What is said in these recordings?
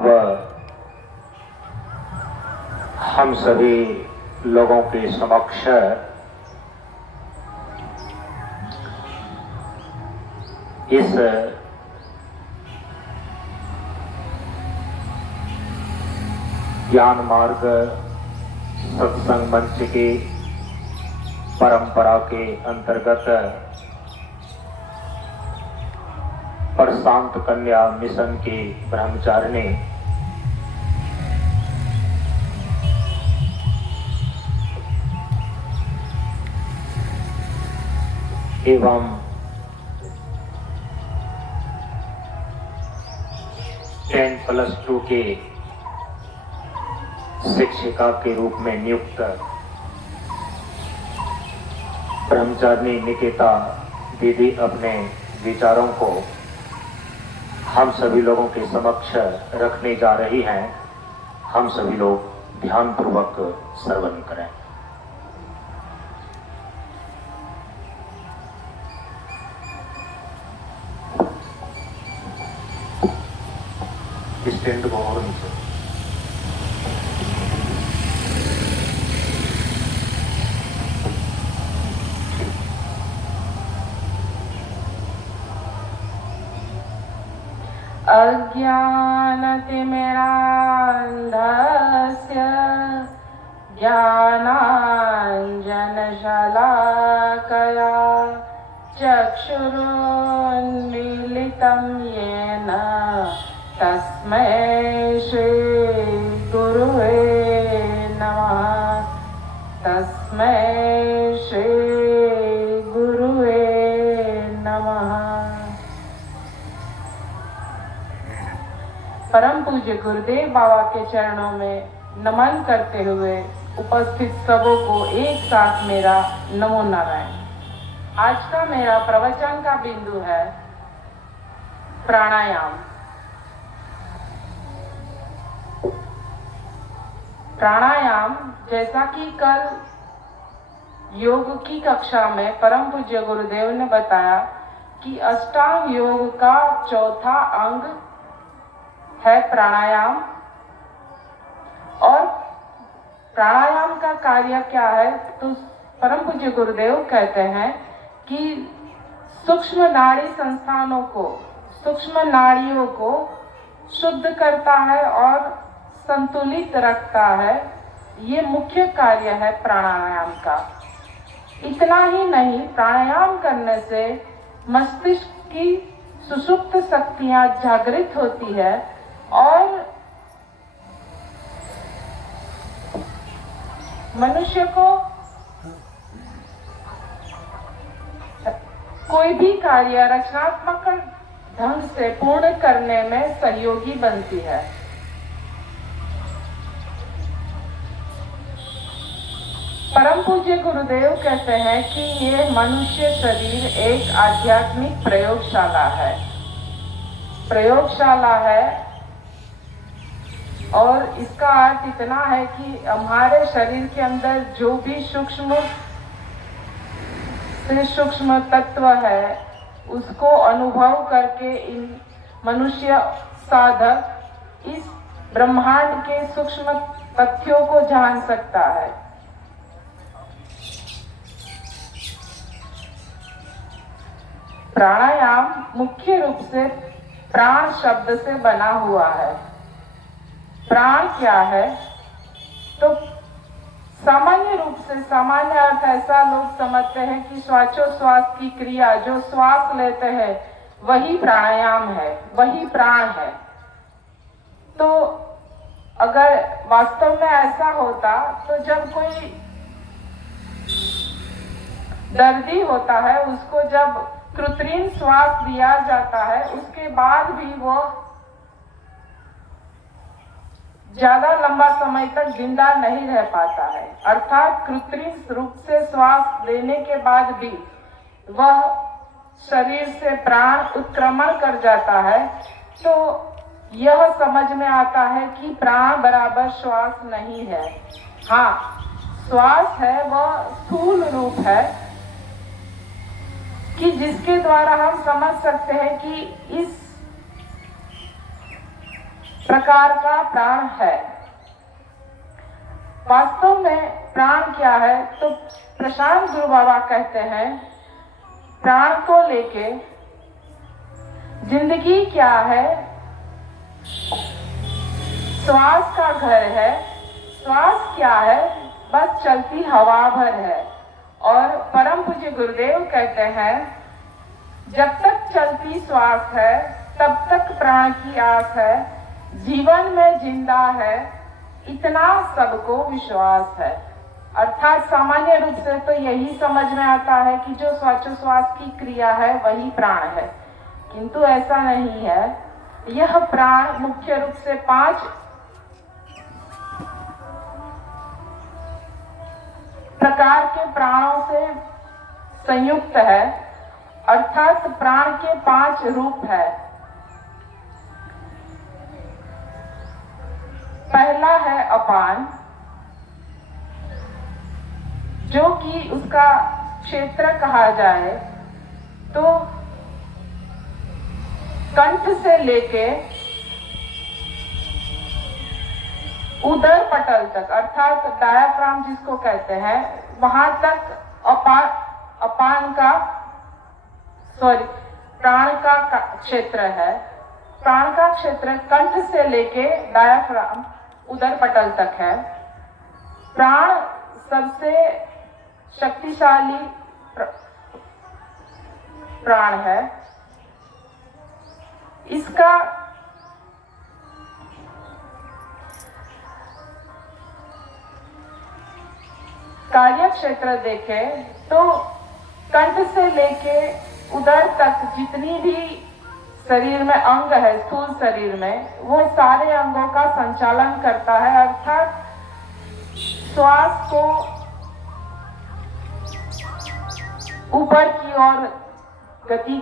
वह हम सभी लोगों के समक्ष इस ज्ञान मार्ग सत्संग मंच की परंपरा के अंतर्गत प्रशांत कन्या मिशन की ब्रह्मचारिणी एवं 10+2 के शिक्षिका के रूप में नियुक्त ब्रह्मचारिणी निकिता दीदी अपने विचारों को हम सभी लोगों के समक्ष रखने जा रही हैं। हम सभी लोग ध्यानपूर्वक श्रवण करें। स्टैंड को और नीचे अज्ञानतिमिरान्धस्य ज्ञानाञ्जनशलाकया चक्षुरुन्मीलितं येन तस्मै श्रीगुरुवे नमः। तस्मै श्रीगुरुवे नमः। परम पूज्य गुरुदेव बाबा के चरणों में नमन करते हुए उपस्थित सबों को एक साथ मेरा नमो नारायण। आज का मेरा प्रवचन का बिंदु है प्राणायाम। प्राणायाम, जैसा कि कल योग की कक्षा में परम पूज्य गुरुदेव ने बताया कि अष्टांग योग का चौथा अंग है प्राणायाम। और प्राणायाम का कार्य क्या है, तो परम पूज्य गुरुदेव कहते हैं कि सूक्ष्म नाड़ी संस्थानों को, सूक्ष्म नाड़ियों को शुद्ध करता है और संतुलित रखता है। ये मुख्य कार्य है प्राणायाम का। इतना ही नहीं, प्राणायाम करने से मस्तिष्क की सुषुप्त शक्तियां जागृत होती है और मनुष्य को कोई भी कार्य रचनात्मक ढंग से पूर्ण करने में सहयोगी बनती है। परम पूज्य गुरुदेव कहते हैं कि ये मनुष्य शरीर एक आध्यात्मिक प्रयोगशाला है। प्रयोगशाला है और इसका अर्थ इतना है कि हमारे शरीर के अंदर जो भी सूक्ष्म से सूक्ष्म तत्व है उसको अनुभव करके इन मनुष्य साधक इस ब्रह्मांड के सूक्ष्म तथ्यों को जान सकता है। प्राणायाम मुख्य रूप से प्राण शब्द से बना हुआ है। प्राण क्या है, तो सामान्य रूप से, सामान्य अर्थ ऐसा लोग समझते हैं कि श्वासोच्छ्वास की क्रिया, जो श्वास लेते हैं वही प्राणायाम है, वही प्राण है। तो अगर वास्तव में ऐसा होता तो जब कोई दर्दी होता है उसको जब कृत्रिम श्वास दिया जाता है उसके बाद भी वो ज्यादा लंबा समय तक जिंदा नहीं रह पाता है। अर्थात कृत्रिम रूप से श्वास लेने के बाद भी वह शरीर से प्राण उत्क्रमण कर जाता है। तो यह समझ में आता है कि प्राण बराबर श्वास नहीं है। हाँ, श्वास है वह स्थूल रूप है कि जिसके द्वारा हम समझ सकते हैं कि इस प्रकार का प्राण है। वास्तव में प्राण क्या है? तो प्रशांत गुरु बाबा कहते हैं प्राण को लेके जिंदगी क्या है? श्वास का घर है। श्वास क्या है? बस चलती हवा भर है। और परम पूज्य गुरुदेव कहते हैं जब तक चलती श्वास है तब तक प्राण की आस है, जीवन में जिंदा है इतना सबको विश्वास है। अर्थात सामान्य रूप से तो यही समझ में आता है कि जो श्वासोच्छ्वास की क्रिया है वही प्राण है, किंतु ऐसा नहीं है। यह प्राण मुख्य रूप से 5 प्रकार के प्राणों से संयुक्त है। अर्थात प्राण के 5 रूप है। पहला है अपान, जो कि उसका क्षेत्र कहा जाए तो कंठ से लेके उदर पटल तक, अर्थात डायाफ्राम जिसको कहते हैं, वहां तक प्राण का क्षेत्र है। प्राण का क्षेत्र कंठ से लेके डायाफ्राम उदर पटल तक है। प्राण सबसे शक्तिशाली प्राण है। इसका कार्य क्षेत्र देखें तो कंठ से लेके उदर तक जितनी भी शरीर में अंग है, स्थूल शरीर में, वो सारे अंगों का संचालन करता है। अर्थात श्वास को ऊपर की ओर गति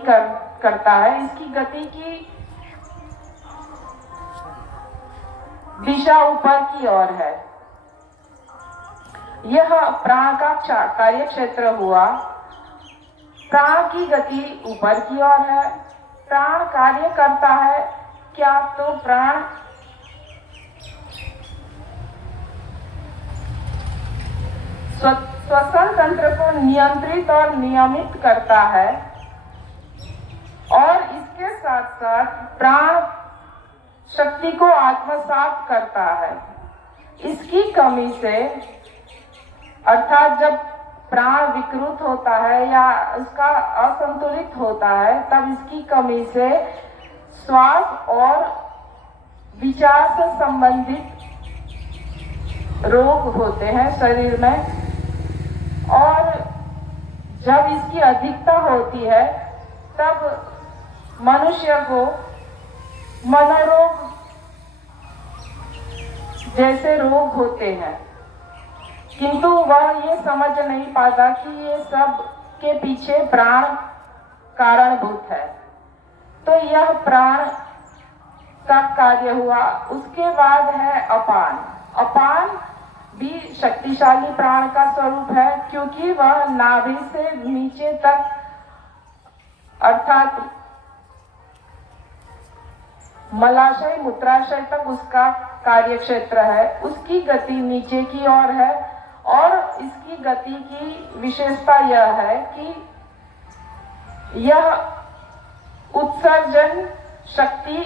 करता है। इसकी गति की दिशा ऊपर की ओर है। यह प्राण का कार्य क्षेत्र हुआ। प्राण की गति ऊपर की ओर है। प्राण कार्य करता है क्या? तो प्राण श्वसन तंत्र को नियंत्रित और नियमित करता है और इसके साथ साथ प्राण शक्ति को आत्मसात करता है। इसकी कमी से, अर्थात जब प्राण विकृत होता है या उसका असंतुलित होता है, तब इसकी कमी से श्वास और विचार से संबंधित रोग होते हैं शरीर में। और जब इसकी अधिकता होती है तब मनुष्य को मनोरोग जैसे रोग होते हैं, किंतु वह ये समझ नहीं पाता कि ये सब के पीछे प्राण कारणभूत है। तो यह प्राण का कार्य हुआ। उसके बाद है अपान। अपान भी शक्तिशाली प्राण का स्वरूप है, क्योंकि वह नाभि से नीचे तक, अर्थात मलाशय मूत्राशय तक उसका कार्य क्षेत्र है। उसकी गति नीचे की ओर है और इसकी गति की विशेषता यह है कि यह उत्सर्जन शक्ति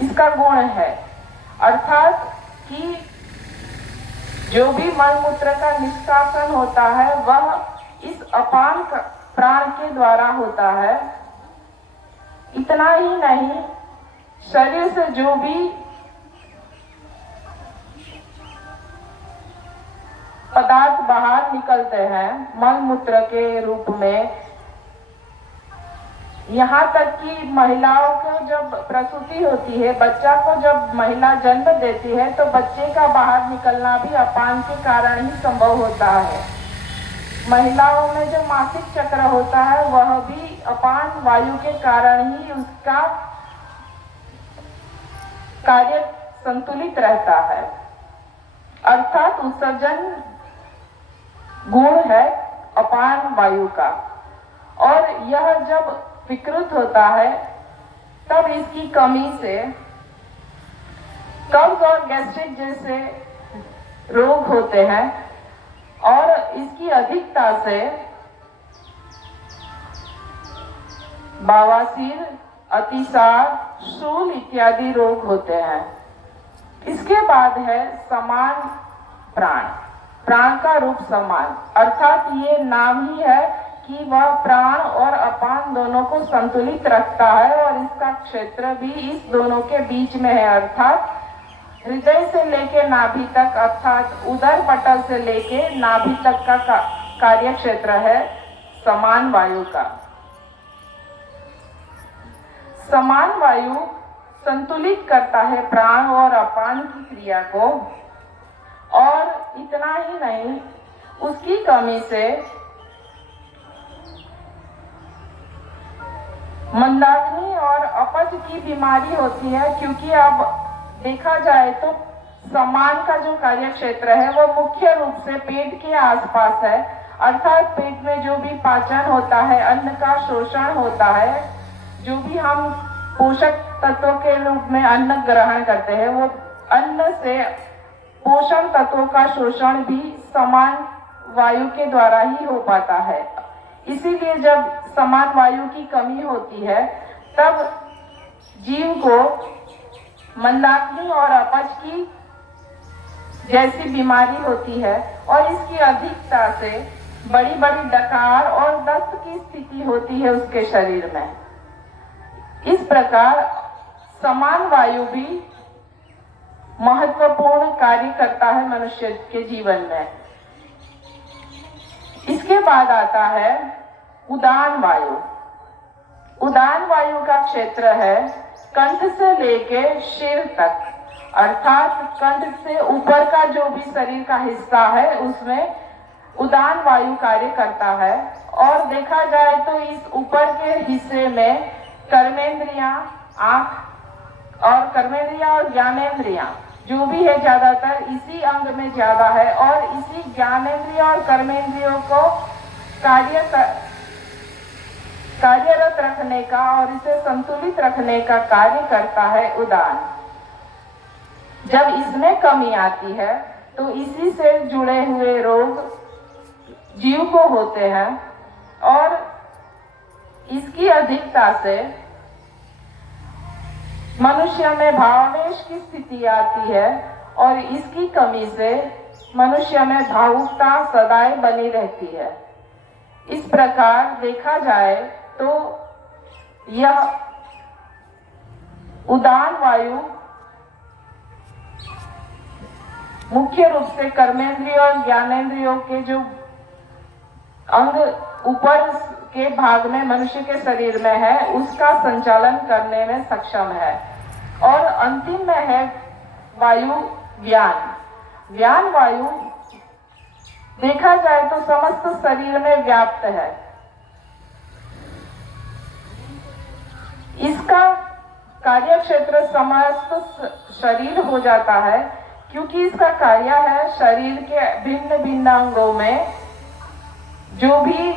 इसका गुण है। अर्थात कि जो भी मलमूत्र का निष्कासन होता है वह इस अपान प्राण के द्वारा होता है। इतना ही नहीं, शरीर से जो भी पदार्थ बाहर निकलते हैं मल मूत्र के रूप में, यहाँ तक कि महिलाओं को जब प्रसूति होती है, बच्चा को जब महिला जन्म देती है, तो बच्चे का बाहर निकलना भी अपान के कारण ही संभव होता है। महिलाओं में जो मासिक चक्र होता है वह भी अपान वायु के कारण ही उसका कार्य संतुलित रहता है। अर्थात उत्सर्जन गुण है अपान वायु का। और यह जब विकृत होता है, तब इसकी कमी से कब्ज और गैस्ट्रिक जैसे रोग होते हैं और इसकी अधिकता से बवासीर, अतिसार, शूल इत्यादि रोग होते हैं। इसके बाद है समान प्राण। प्राण का रूप समान, अर्थात ये नाम ही है कि वह प्राण और अपान दोनों को संतुलित रखता है और इसका क्षेत्र भी इस दोनों के बीच में है, अर्थात हृदय से लेके नाभि तक, अर्थात उदर पटल से लेके नाभि तक का कार्य क्षेत्र है समान वायु का। समान वायु संतुलित करता है प्राण और अपान की क्रिया को, और इतना ही नहीं, उसकी कमी से मंदाग्नि और अपच की बीमारी होती है, क्योंकि अब देखा जाए तो समान का जो कार्य क्षेत्र है वो मुख्य रूप से पेट के आसपास है, अर्थात पेट में जो भी पाचन होता है, अन्न का शोषण होता है, जो भी हम पोषक तत्वों के रूप में अन्न ग्रहण करते हैं, वो अन्न से पोषण तत्वों का शोषण भी समान वायु के द्वारा ही हो पाता है। इसीलिए जब समान वायु की कमी होती है तब जीव को मंदाग्नि और अपच की जैसी बीमारी होती है और इसकी अधिकता से बड़ी बड़ी डकार और दस्त की स्थिति होती है उसके शरीर में। इस प्रकार समान वायु भी महत्वपूर्ण कार्य करता है मनुष्य के जीवन में। इसके बाद आता है उदान वायु। उदान वायु का क्षेत्र है कंठ से लेके सिर तक, अर्थात कंठ से ऊपर का जो भी शरीर का हिस्सा है उसमें उदान वायु कार्य करता है। और देखा जाए तो इस ऊपर के हिस्से में कर्मेंद्रियां, आंख और कर्मेंद्रियां और ज्ञानेंद्रियां जो भी है ज्यादातर इसी अंग में ज्यादा है, और इसी ज्ञानेंद्रिय और कर्मेंद्रियों को कार्यरत रखने का और इसे संतुलित रखने का कार्य करता है उदान। जब इसमें कमी आती है तो इसी से जुड़े हुए रोग जीव को होते हैं, और इसकी अधिकता से मनुष्य में भावावेश की स्थिति आती है, और इसकी कमी से मनुष्य में भावुकता सदैव बनी रहती है। इस प्रकार देखा जाए तो यह उदान वायु मुख्य रूप से कर्मेंद्रिय और ज्ञानेंद्रियों के जो अंग ऊपर के भाग में मनुष्य के शरीर में है उसका संचालन करने में सक्षम है। और अंतिम में है वायु व्यान। व्यान वायु देखा जाए तो समस्त शरीर में व्याप्त है। इसका कार्य क्षेत्र समस्त शरीर हो जाता है, क्योंकि इसका कार्य है शरीर के भिन्न भिन्न अंगों में जो भी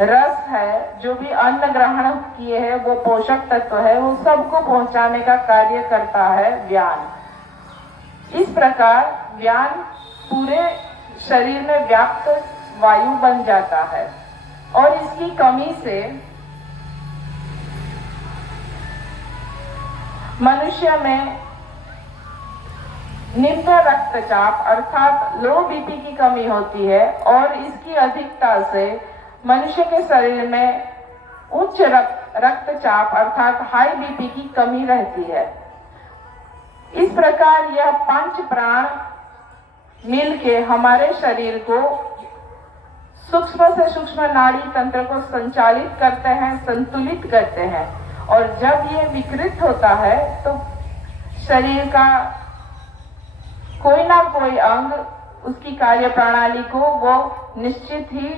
रस है, जो भी अन्न ग्रहण किए हैं, वो पोषक तत्व है, वो सबको पहुंचाने का कार्य करता है व्यान। इस प्रकार व्यान पूरे शरीर में व्याप्त वायु बन जाता है, और इसकी कमी से मनुष्य में निम्न रक्तचाप अर्थात लो बीपी की कमी होती है, और इसकी अधिकता से मनुष्य के शरीर में उच्च रक्तचाप अर्थात हाई बीपी की कमी रहती है। इस प्रकार यह पंच प्राण मिलके हमारे शरीर को सूक्ष्म से सूक्ष्म नाड़ी तंत्र को संचालित करते हैं, संतुलित करते हैं, और जब ये विकृत होता है तो शरीर का कोई ना कोई अंग उसकी कार्य प्रणाली को वो निश्चित ही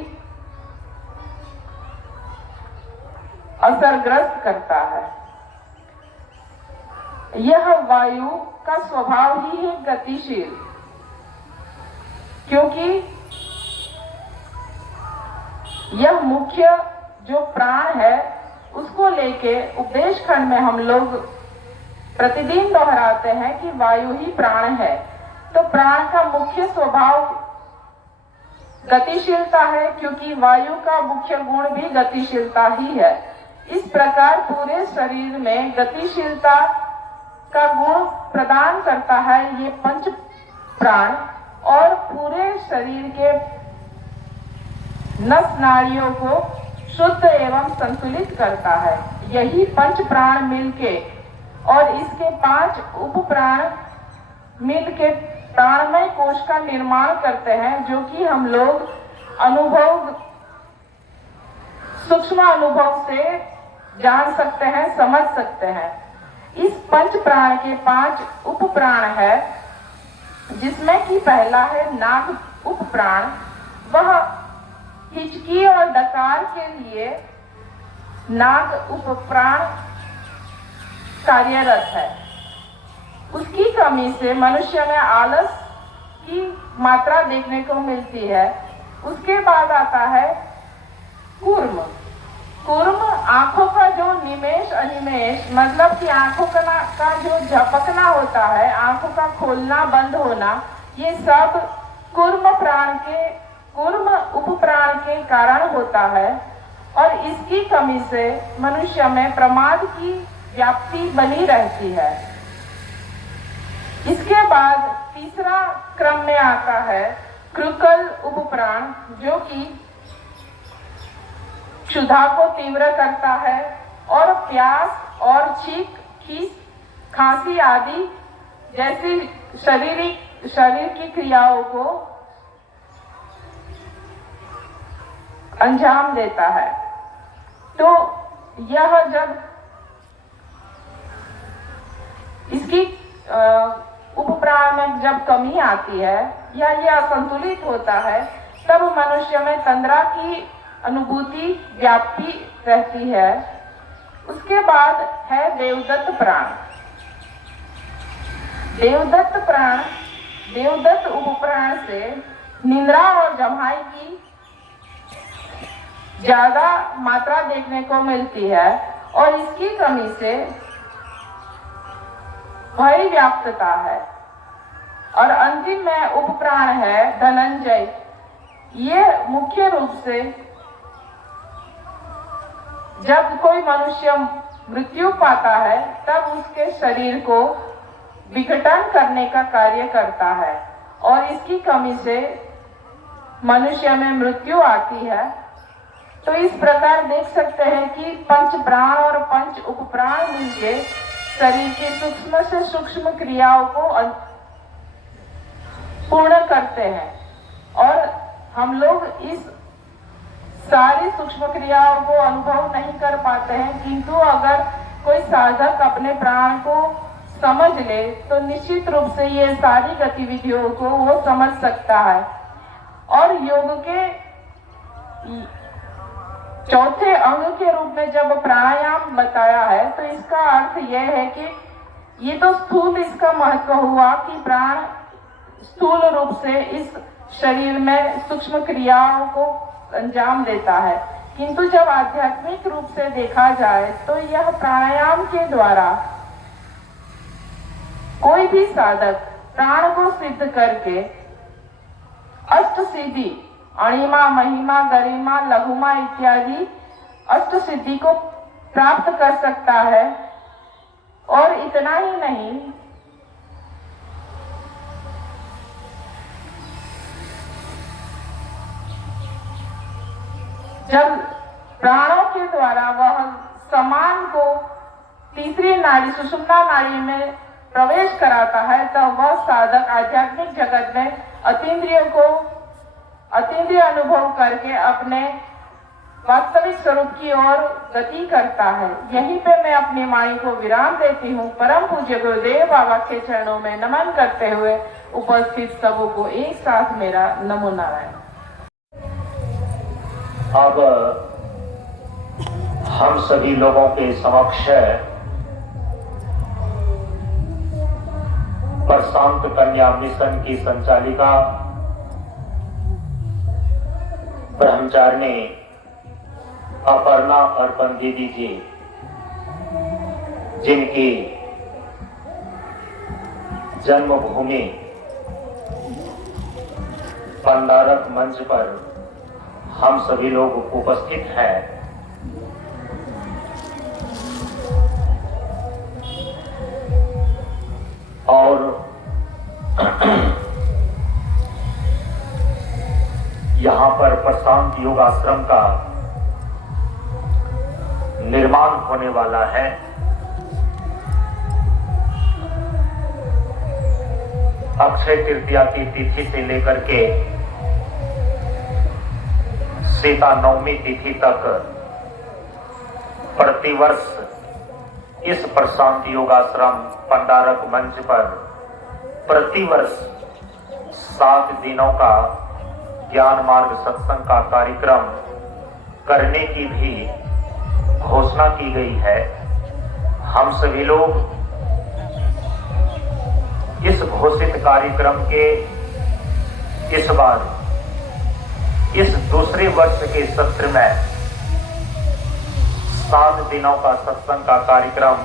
असरग्रस्त करता है। यह वायु का स्वभाव ही है गतिशील, क्योंकि यह मुख्य जो प्राण है उसको लेके उपदेश खंड में हम लोग प्रतिदिन दोहराते हैं कि वायु ही प्राण है। तो प्राण का मुख्य स्वभाव गतिशीलता है, क्योंकि वायु का मुख्य गुण भी गतिशीलता ही है। इस प्रकार पूरे शरीर में गतिशीलता का गुण प्रदान करता है ये पंच प्राण, और पूरे शरीर के नस नाड़ियों को शुद्ध एवं संतुलित करता है। यही पंच प्राण मिलके और इसके 5 उप प्राण मिलके प्राणमय कोश का निर्माण करते हैं, जो कि हम लोग अनुभव, सूक्ष्म अनुभव से जान सकते हैं, समझ सकते हैं। इस पंच प्राण के 5 उप प्राण है, जिसमें कि पहला है नाग उप प्राण। वह हिचकी और डकार के लिए नाग उप प्राण कार्यरत है। उसकी कमी से मनुष्य में आलस की मात्रा देखने को मिलती है। उसके बाद आता है कूर्म। कूर्म आंखों का जो निमेष अनिमेष, मतलब कि आंखों का जो झपकना होता है, आंखों का खोलना बंद होना, ये सब कूर्म प्राण के, कूर्म उप प्राण के कारण होता है। और इसकी कमी से मनुष्य में प्रमाद की व्याप्ति बनी रहती है। इसके बाद तीसरा क्रम में आता है कृकल उपप्राण, जो कि क्षुधा को तीव्र करता है और प्यास और छींक, खींच, खांसी आदि जैसी शरीर की क्रियाओं को अंजाम देता है। तो यह जब इसकी उपप्राण में जब कमी आती है या यह असंतुलित होता है, तब मनुष्य में तंद्रा की अनुभूति व्याप्ति रहती है। उसके बाद है देवदत्त प्राण। देवदत्त प्राण, देवदत्त उपप्राण से निद्रा और जम्हाई की ज्यादा मात्रा देखने को मिलती है, और इसकी कमी से भय व्याप्तता है। और अंतिम में उपप्राण है धनंजय। ये मुख्य रूप से जब कोई मनुष्य मृत्यु पाता है, तब उसके शरीर को विघटन करने का कार्य करता है, और इसकी कमी से मनुष्य में मृत्यु आती है। तो इस प्रकार देख सकते हैं कि पंच प्राण और पंच उपप्राण मिलके शरीर की सूक्ष्म से सूक्ष्म क्रियाओं को पूर्ण करते हैं, और हम लोग इस सारी सूक्ष्म क्रियाओं को अनुभव नहीं कर पाते हैं। किंतु अगर कोई साधक अपने प्राण को समझ ले तो निश्चित रूप से ये सारी गतिविधियों को वो समझ सकता है। और योग के चौथे अंग के रूप में जब प्राणायाम बताया है, तो इसका अर्थ यह है कि ये तो स्थूल इसका महत्व हुआ कि प्राण स्थूल रूप से इस शरीर में सूक्ष्म क्रियाओं को अंजाम देता है। किंतु जब आध्यात्मिक रूप से देखा जाए तो यह प्राणायाम के द्वारा कोई भी साधक प्राण को सिद्ध करके अष्ट सिद्धि, अणिमा, महिमा, गरिमा, लघुमा इत्यादि अष्ट सिद्धि को प्राप्त कर सकता है। और इतना ही नहीं, जब प्राणों के द्वारा वह समान को तीसरी नाड़ी सुषुम्ना नाड़ी में प्रवेश कराता है, तब वह साधक आध्यात्मिक जगत में अतीन्द्रिय अनुभव करके अपने वास्तविक स्वरूप की ओर गति करता है। यहीं पे मैं अपनी वाणी को विराम देती हूँ। परम पूज्य गुरुदेव बाबा के चरणों में नमन करते हुए उपस्थित सबों को एक साथ मेरा नमो नारायण। अब हम सभी लोगों के समक्ष प्रशांत कन्या मिशन की संचालिका ब्रह्मचारिणी अपर्णा अर्पण दीदी जी, जिनकी जन्मभूमि पंडारक मंच पर हम सभी लोग उपस्थित हैं, और यहाँ पर प्रशांत योगाश्रम का निर्माण होने वाला है। अक्षय तृतीया की तिथि से लेकर के सीता नवमी तिथि तक प्रतिवर्ष इस प्रशांत योगाश्रम पंडारक मंच पर प्रतिवर्ष 7 दिनों का ज्ञान मार्ग सत्संग का कार्यक्रम करने की भी घोषणा की गई है। हम सभी लोग इस घोषित कार्यक्रम के इस बार इस दूसरे वर्ष के सत्र में 7 दिनों का सत्संग का कार्यक्रम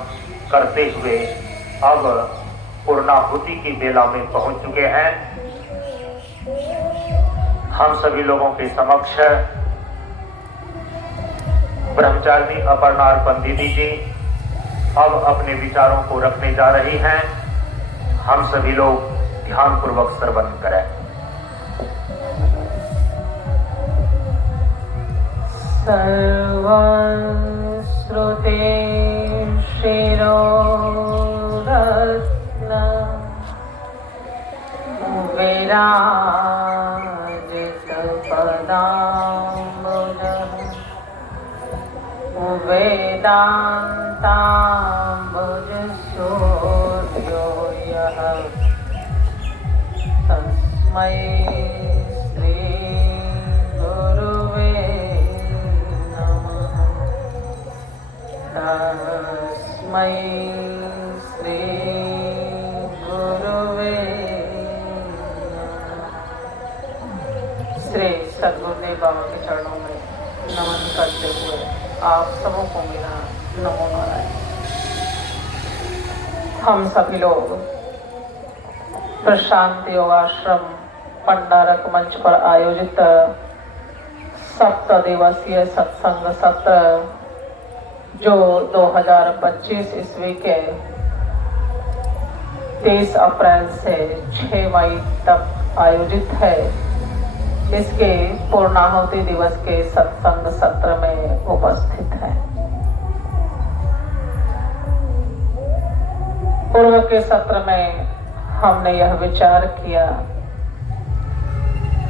करते हुए अब पूर्णाहुति की बेला में पहुंच चुके हैं। हम सभी लोगों के समक्ष ब्रह्मचारिणी अपर्णा अर्पण दीदी जी अब अपने विचारों को रखने जा रही हैं। हम सभी लोग ध्यान पूर्वक श्रवण करें। सर्वं श्रुते शिरो रत्न विराजित पदाम्बुजः वेदान्ताम्बुजसूर्यो यः तस्मै श्री गुरुवे नमः। तस्मै श्री गुरुवे नमः। श्री सद्गुरुदेव बाबा के चरणों में नमन करते हुए आप सबों को मेरा नमो नारायण। हम सभी लोग प्रशांत योगाश्रम पंडारक मंच पर आयोजित 7 दिवसीय सत्संग सत्र जो 2025 ईस्वी के 23 अप्रैल से 6 मई तक आयोजित है, इसके पूर्णाहुति दिवस के सत्संग सत्र में उपस्थित है। पूर्व के सत्र में हमने यह विचार किया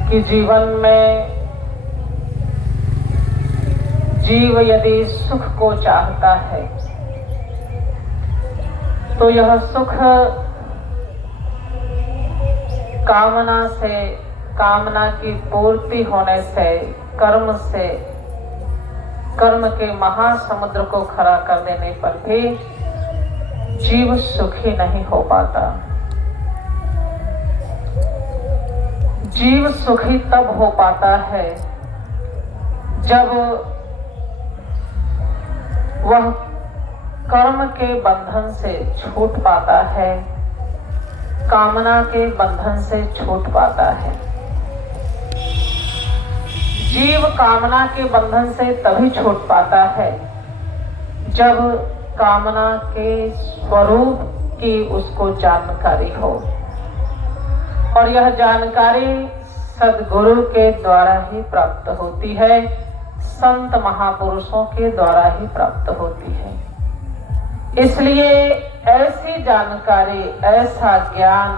कि जीवन में जीव यदि सुख को चाहता है तो यह सुख कामना की पूर्ति होने से, कर्म के महासमुद्र को खड़ा कर देने पर भी जीव सुखी नहीं हो पाता। जीव सुखी तब हो पाता है जब वह कर्म के बंधन से छूट पाता है, कामना के बंधन से छूट पाता है। जीव कामना के बंधन से तभी छूट पाता है जब कामना के स्वरूप की उसको जानकारी हो, और यह जानकारी सद्गुरु के द्वारा ही प्राप्त होती है, संत महापुरुषों के द्वारा ही प्राप्त होती है। इसलिए ऐसी जानकारी, ऐसा ज्ञान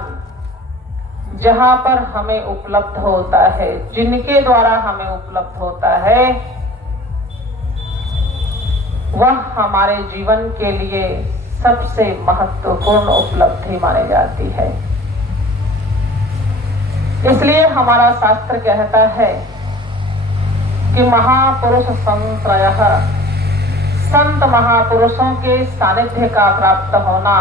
जहाँ पर हमें उपलब्ध होता है, जिनके द्वारा हमें उपलब्ध होता है, वह हमारे जीवन के लिए सबसे महत्वपूर्ण उपलब्धि मानी जाती है। इसलिए हमारा शास्त्र कहता है कि महापुरुष संश्रयः, संत महापुरुषों के सानिध्य का प्राप्त होना,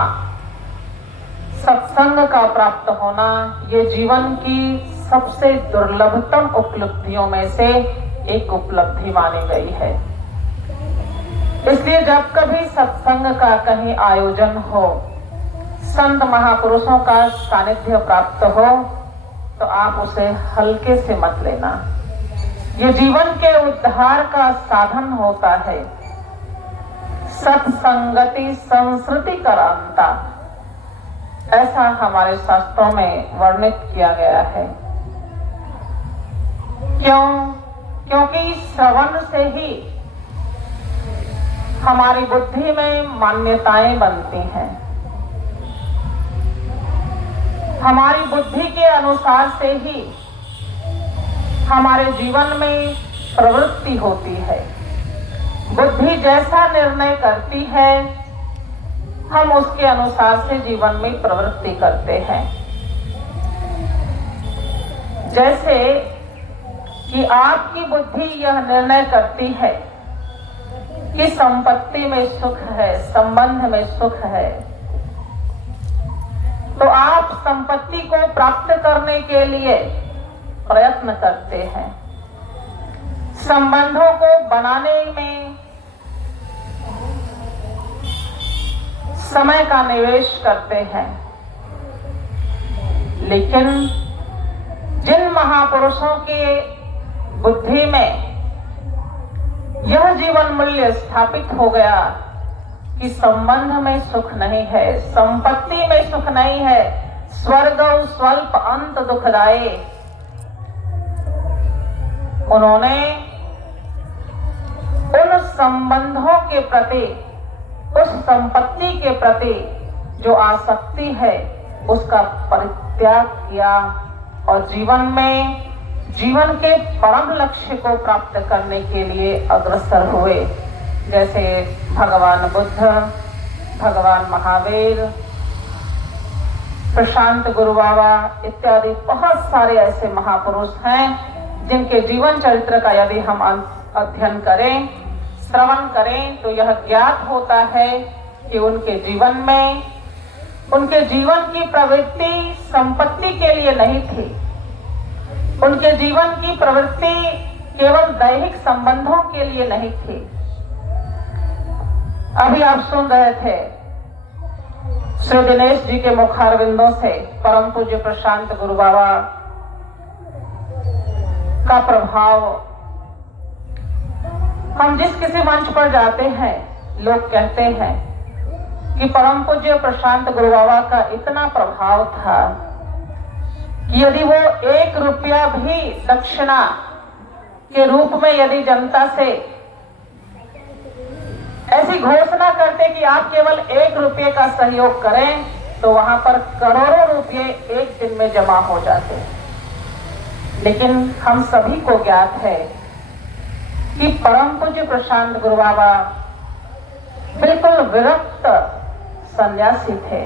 सत्संग का प्राप्त होना, ये जीवन की सबसे दुर्लभतम उपलब्धियों में से एक उपलब्धि मानी गई है। इसलिए जब कभी सत्संग का कहीं आयोजन हो, संत महापुरुषों का सानिध्य प्राप्त हो, तो आप उसे हल्के से मत लेना। ये जीवन के उद्धार का साधन होता है। सत्संगति संस्कृति करांता, ऐसा हमारे शास्त्रों में वर्णित किया गया है। क्यों? क्योंकि श्रवण से ही हमारी बुद्धि में मान्यताएं बनती हैं। हमारी बुद्धि के अनुसार से ही हमारे जीवन में प्रवृत्ति होती है। बुद्धि जैसा निर्णय करती है, हम उसके अनुसार से जीवन में प्रवृत्ति करते हैं। जैसे कि आपकी बुद्धि यह निर्णय करती है कि संपत्ति में सुख है, संबंध में सुख है, तो आप संपत्ति को प्राप्त करने के लिए प्रयत्न करते हैं। संबंधों को बनाने में समय का निवेश करते हैं। लेकिन जिन महापुरुषों के बुद्धि में यह जीवन मूल्य स्थापित हो गया कि संबंध में सुख नहीं है, संपत्ति में सुख नहीं है, स्वर्ग स्वल्प अंत दुखदायी, उन्होंने उन संबंधों के प्रति, उस संपत्ति के प्रति जो आसक्ति है, उसका परित्याग किया और जीवन के परम लक्ष्य को प्राप्त करने के लिए अग्रसर हुए। जैसे भगवान बुद्ध, भगवान महावीर, प्रशांत गुरु बाबा इत्यादि बहुत सारे ऐसे महापुरुष हैं जिनके जीवन चरित्र का यदि हम अध्ययन करें, श्रवण करें, तो यह ज्ञात होता है कि उनके जीवन में, उनके जीवन की प्रवृत्ति संपत्ति के लिए नहीं थी। उनके जीवन की प्रवृत्ति केवल दैहिक संबंधों के लिए नहीं थी। अभी आप सुन रहे थे श्री दिनेश जी के मुखारविंदों से परम पूज्य प्रशांत गुरु बाबा का प्रभाव। हम जिस किसी मंच पर जाते हैं, लोग कहते हैं कि परम पूज्य प्रशांत गुरु बाबा का इतना प्रभाव था कि यदि वो 1 रुपया भी दक्षिणा के रूप में यदि जनता से ऐसी घोषणा करते कि आप केवल 1 रुपये का सहयोग करें, तो वहां पर करोड़ों रुपये एक दिन में जमा हो जाते। लेकिन हम सभी को ज्ञात है कि परम पूज्य प्रशांत गुरु बाबा बिल्कुल विरक्त सन्यासी थे,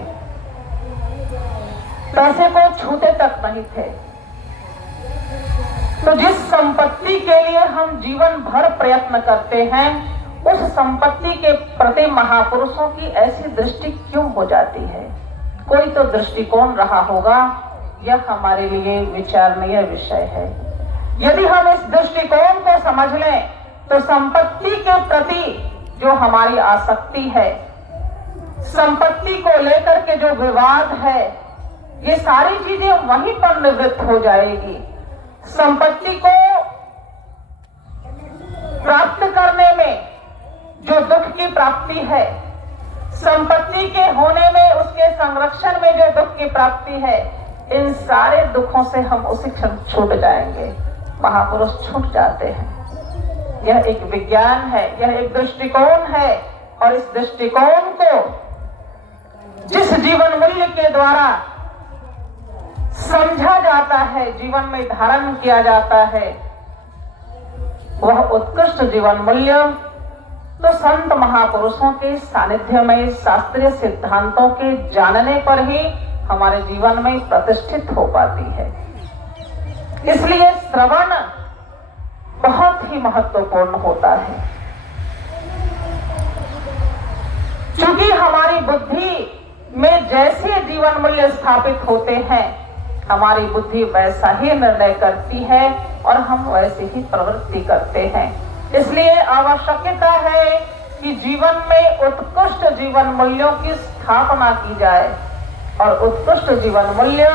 पैसे को छूते तक नहीं थे। तो जिस संपत्ति के लिए हम जीवन भर प्रयत्न करते हैं, उस संपत्ति के प्रति महापुरुषों की ऐसी दृष्टि क्यों हो जाती है? कोई तो दृष्टिकोण रहा होगा, यह हमारे लिए विचारणीय विषय है। यदि हम इस दृष्टिकोण को समझ लें, तो संपत्ति के प्रति जो हमारी आसक्ति है, संपत्ति को लेकर के जो विवाद है, ये सारी चीजें वहीं पर निवृत्त हो जाएगी। संपत्ति को प्राप्त करने में जो दुख की प्राप्ति है, संपत्ति के होने में, उसके संरक्षण में जो दुख की प्राप्ति है, इन सारे दुखों से हम उसी क्षण छूट जाएंगे। महापुरुष छूट जाते हैं। यह एक विज्ञान है, यह एक दृष्टिकोण है, और इस दृष्टिकोण को जिस जीवन मूल्य के द्वारा समझा जाता है, जीवन में धारण किया जाता है, वह उत्कृष्ट जीवन मूल्य तो संत महापुरुषों के सानिध्य में शास्त्रीय सिद्धांतों के जानने पर ही हमारे जीवन में प्रतिष्ठित हो पाती है। इसलिए श्रवण बहुत ही महत्वपूर्ण होता है। क्योंकि हमारी बुद्धि में जैसे जीवन मूल्य स्थापित होते हैं, हमारी बुद्धि वैसा ही निर्णय करती है और हम वैसे ही प्रवृत्ति करते हैं। इसलिए आवश्यकता है कि जीवन में उत्कृष्ट जीवन मूल्यों की स्थापना की जाए और उत्कृष्ट जीवन मूल्य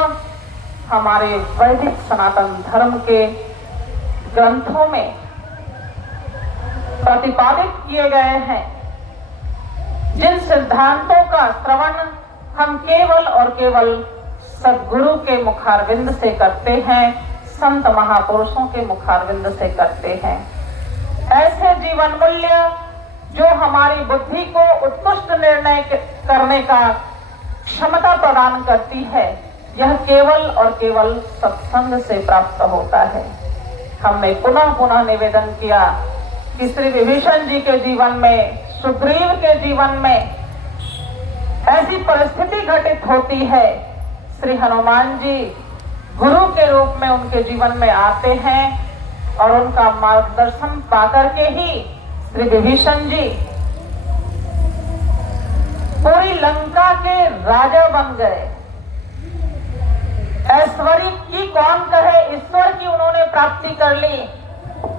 हमारे वैदिक सनातन धर्म के ग्रंथों में प्रतिपादित किए गए हैं। जिन सिद्धांतों का श्रवण हम केवल और केवल सद्गुरु के मुखारविंद से करते हैं, संत महापुरुषों के मुखारविंद से करते हैं। ऐसे जीवन मूल्य जो हमारी बुद्धि को उत्कृष्ट निर्णय करने का क्षमता प्रदान करती है, यह केवल और केवल सत्संग से प्राप्त होता है। हमने पुनः पुनः निवेदन किया कि श्री विभीषण जी के जीवन में, सुग्रीव के जीवन में ऐसी परिस्थिति घटित होती है, श्री हनुमान जी गुरु के रूप में उनके जीवन में आते हैं और उनका मार्गदर्शन पाकर के ही श्री विभीषण जी पूरी लंका के राजा बन गए। ऐश्वर्य की कौन कहे, ईश्वर की उन्होंने प्राप्ति कर ली।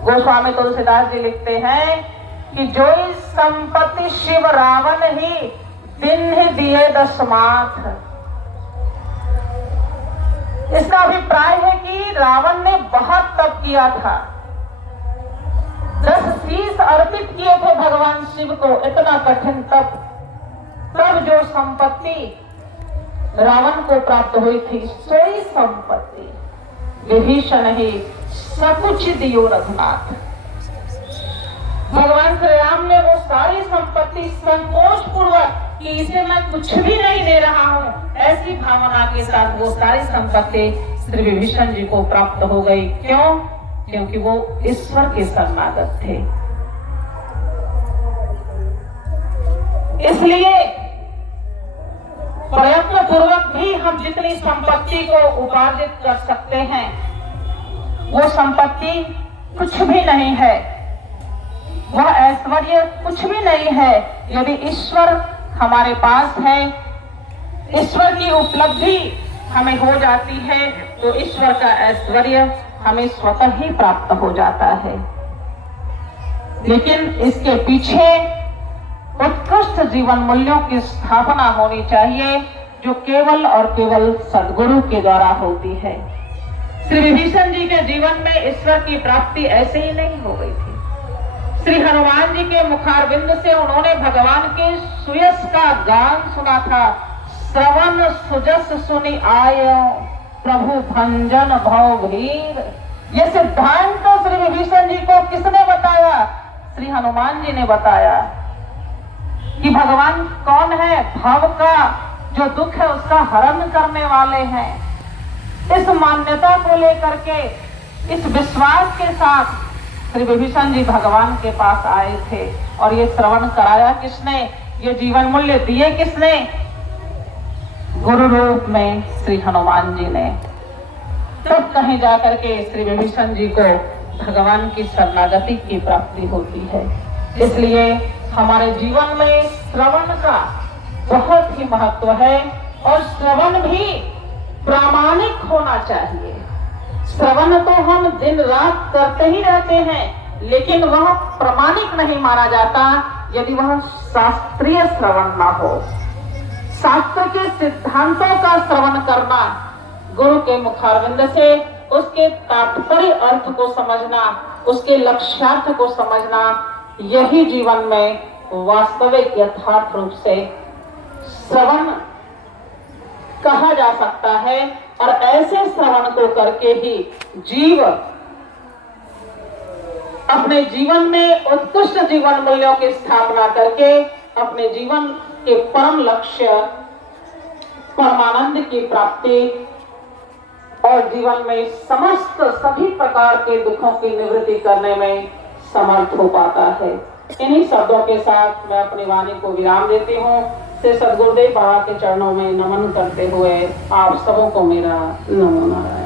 गोस्वामी तुलसीदास जी लिखते हैं कि जो इस संपत्ति शिव रावण ही दिन ही दिए दशमाथ। इसका अभिप्राय है कि रावण ने बहुत तप किया था, 10 शीश अर्पित किए थे भगवान शिव को, इतना कठिन तप, तब जो संपत्ति रावण को प्राप्त हुई थी, सोई संपत्ति विभीषण ही सकुच दियो रघुनाथ। भगवान श्री राम ने वो सारी संपत्ति संकोच पूर्वक कि इसे मैं कुछ भी नहीं दे रहा हूँ, ऐसी भावना के साथ वो सारी संपत्ति श्री विभीषण जी को प्राप्त हो गई। क्यों? क्योंकि वो ईश्वर के शरणागत थे। इसलिए प्रयत्न पूर्वक भी हम जितनी संपत्ति को उपार्जित कर सकते हैं, वो संपत्ति कुछ भी नहीं है, वह ऐश्वर्य कुछ भी नहीं है। यदि ईश्वर हमारे पास है, ईश्वर की उपलब्धि हमें हो जाती है, तो ईश्वर का ऐश्वर्य हमें स्वतः ही प्राप्त हो जाता है। लेकिन इसके पीछे उत्कृष्ट जीवन मूल्यों की स्थापना होनी चाहिए, जो केवल और केवल सद्गुरु के द्वारा होती है। श्री विभीषण जी के जीवन में ईश्वर की प्राप्ति ऐसे ही नहीं हो गई थी। श्री हनुमान जी के मुखारविंद से उन्होंने भगवान के सुयस का गान सुना था। श्रवण सुजस सुनि आयो प्रभु भंजन भव भीर। ये सिद्धांत तो श्री विभीषण जी को किसने बताया? श्री हनुमान जी ने बताया कि भगवान कौन है, भव का जो दुख है उसका हरण करने वाले हैं। इस मान्यता को लेकर के, इस विश्वास के साथ श्री विभीषण जी भगवान के पास आए थे। और ये श्रवण कराया किसने, ये जीवन मूल्य दिए किसने? गुरु रूप में श्री हनुमान जी ने। तब कहीं जाकर के श्री विभीषण जी को भगवान की शरणागति की प्राप्ति होती है। इसलिए हमारे जीवन में श्रवण का बहुत ही महत्व है और श्रवण भी प्रामाणिक होना चाहिए। श्रवण तो हम दिन रात करते ही रहते हैं, लेकिन वह प्रामाणिक नहीं माना जाता यदि वह शास्त्रीय श्रवण ना हो। शास्त्र के सिद्धांतों का श्रवण करना, गुरु के मुखारविंद से उसके तात्पर्य अर्थ को समझना, उसके लक्ष्यार्थ को समझना, यही जीवन में वास्तविक यथार्थ रूप से श्रवण कहा जा सकता है। और ऐसे श्रवण को करके ही जीव अपने जीवन में उत्कृष्ट जीवन मूल्यों की स्थापना करके अपने जीवन के परम लक्ष्य परमानंद की प्राप्ति और जीवन में समस्त सभी प्रकार के दुखों की निवृत्ति करने में समर्थ हो पाता है। इन्हीं शब्दों के साथ मैं अपनी वाणी को विराम देती हूँ। से सद्गुरुदेव बाबा के चरणों में नमन करते हुए आप सबों को मेरा नमो नारायण।